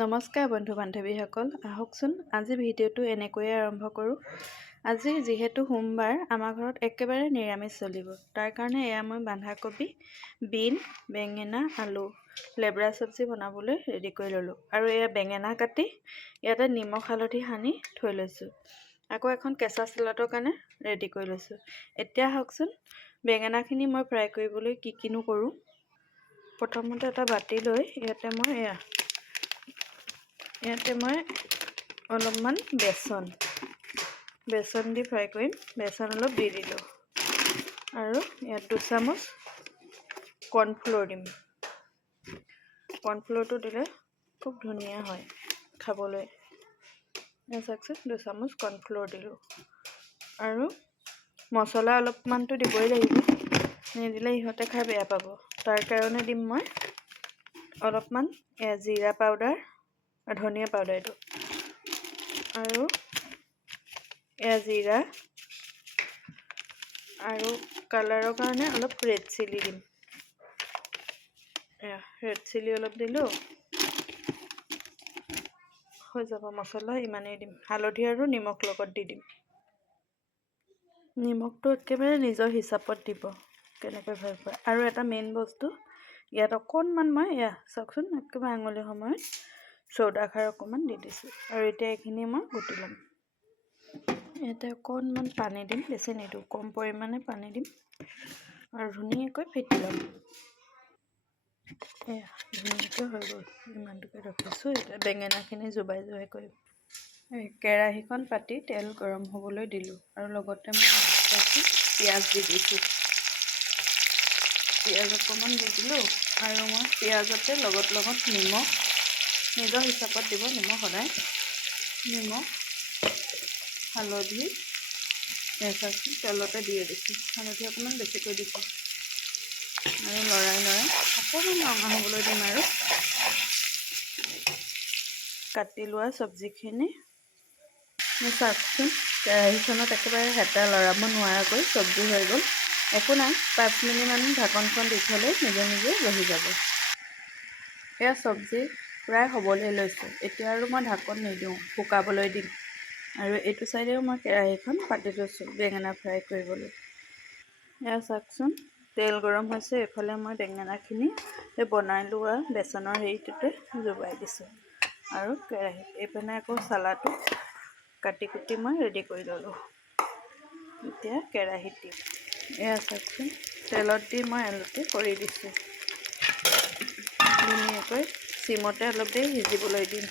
নমস্কাৰ বন্ধু বান্ধৱীসকল, আহকচোন আজি ভিডিঅ'টো এনেকৈয়ে আৰম্ভ কৰোঁ। আজি যিহেতু সোমবাৰ, আমাৰ ঘৰত একেবাৰে নিৰামিষ চলিব। তাৰ কাৰণে এয়া মই বন্ধাকবি, বিন, বেঙেনা, আলু, লেবৰা চব্জি বনাবলৈ ৰেডি কৰি ল'লোঁ। আৰু এয়া বেঙেনা কাটি ইয়াতে নিমখ হালধি সানি থৈ লৈছোঁ। আকৌ এখন কেঁচা চালাডৰ কাৰণে ৰেডি কৰি লৈছোঁ। এতিয়া আহকচোন বেঙেনাখিনি মই ফ্ৰাই কৰিবলৈ কিনো কৰোঁ। প্ৰথমতে এটা বাতি লৈ ইয়াতে মই অলপমান বেচন দি ফ্ৰাই কৰিম। বেচন অলপ দি দিলোঁ আৰু ইয়াত 2 চামুচ কৰ্ণফ্ল'ৰ দিম। কৰ্ণফ্ল'ৰটো দিলে খুব ধুনীয়া হয় খাবলৈ। চাওকচোন 2 চামুচ কৰ্ণফ্ল'ৰ দিলোঁ আৰু মছলা অলপমানটো দিবই লাগিব, নিদিলে ইহঁতে খাই বেয়া পাব। তাৰ কাৰণে দিম মই অলপমান জিৰা পাউডাৰ, ধনিয়া পাউডাৰ এইটো, আৰু জিৰা আৰু কালাৰৰ কাৰণে অলপ ৰেড চিলি দিম। ৰেড চিলি অলপ দিলোঁ, হৈ যাব। মছলা ইমানেই দিম। হালধি আৰু নিমখ লগত দি দিম। নিমখটো একেবাৰে নিজৰ হিচাপত দিব, কেনেকৈ ভাল পায়। আৰু এটা মেইন বস্তু ইয়াত অকণমান মই চাওকচোন একেবাৰে আঙুলি সময়ত চৌদা খাৰ অকণমান দি দিছোঁ। আৰু এতিয়া এইখিনি মই গুটি ল'ম। ইয়াতে অকণমান পানী দিম, বেছি নিদিওঁ, কম পৰিমাণে পানী দিম আৰু ধুনীয়াকৈ ফেটি ল'ম। ধুনীয়াকৈ হৈ গ'ল, ইমানটোকে ৰাখিছোঁ। এতিয়া বেঙেনাখিনি জোবাই কৰিম। কেৰাহীখন পাতি তেল গৰম হ'বলৈ দিলোঁ আৰু লগতে মই পিঁয়াজ দি দিছোঁ। পিঁয়াজ অকণমান দি দিলোঁ আৰু মই পিঁয়াজতে লগত নিমখ নিজৰ হিচাপত দিব। নিমখ সদায় নিমখ, হালধি তেলতে দিয়ে দিছোঁ। হালধি অকণমান বেছিকৈ দিছোঁ আৰু লৰাই অকণমান ৰঙা হ'বলৈ দিম। আৰু কাটি লোৱা চব্জিখিনি চাওকচোন, কেৰাহীখনত একেবাৰে হেতা লৰাব নোৱাৰাকৈ চব্জি হৈ গ'ল। একো নাই, 5 মিনিটমান ঢাকনখন দি থ'লে নিজে বহি যাব। এয়া চব্জি প্ৰায় হ'বলৈ লৈছে। এতিয়া আৰু মই ঢাকন নিদিওঁ, শুকাবলৈ দিম। আৰু এইটো চাইডেও মই কেৰাহীখন পাতি লৈছোঁ বেঙেনা ফ্ৰাই কৰিবলৈ। এয়া চাওকচোন, তেল গৰম হৈছে। এইফালে মই বেঙেনাখিনি বনাই লোৱা বেচনৰ হেৰিটোতে জোবাই দিছোঁ আৰু কেৰাহীত এইপিনে আকৌ চালাডটো কাটি কুটি মই ৰেডি কৰি ল'লোঁ। এতিয়া কেৰাহীত দিম। এয়া চাওকচোন, তেলত দি মই আলুটো কৰি দিছোঁ। ধুনীয়াকৈ চিমতে অলপ দেৰি সিজিবলৈ দিম।